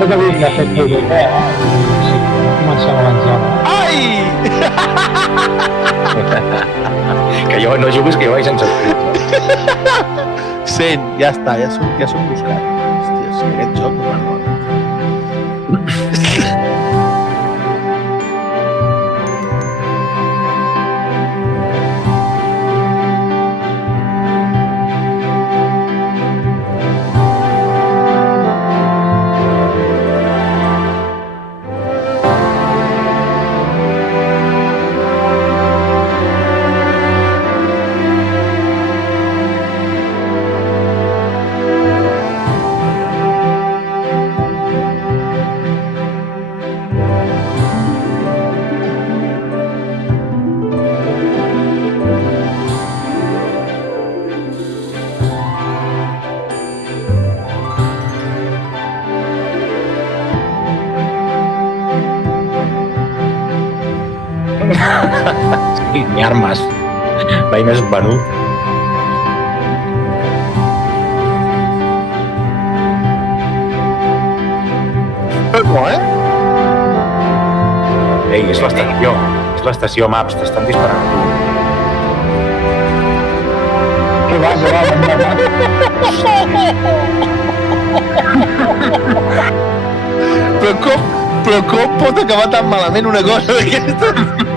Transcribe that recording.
Cosa vull que ha fet europea? Sí, comencem a avançar. Ai! Que jo no juguis, que jo vaig sense escrit. 100, ja està, ja som buscat. Hòstia, si aquest joc no m'agrada. Sí, ni armes. Mai més venut. No, Ei, és l'estació. És l'estació Maps, t'estan disparant. Que va. Però com pot acabar tan malament una cosa d'aquesta?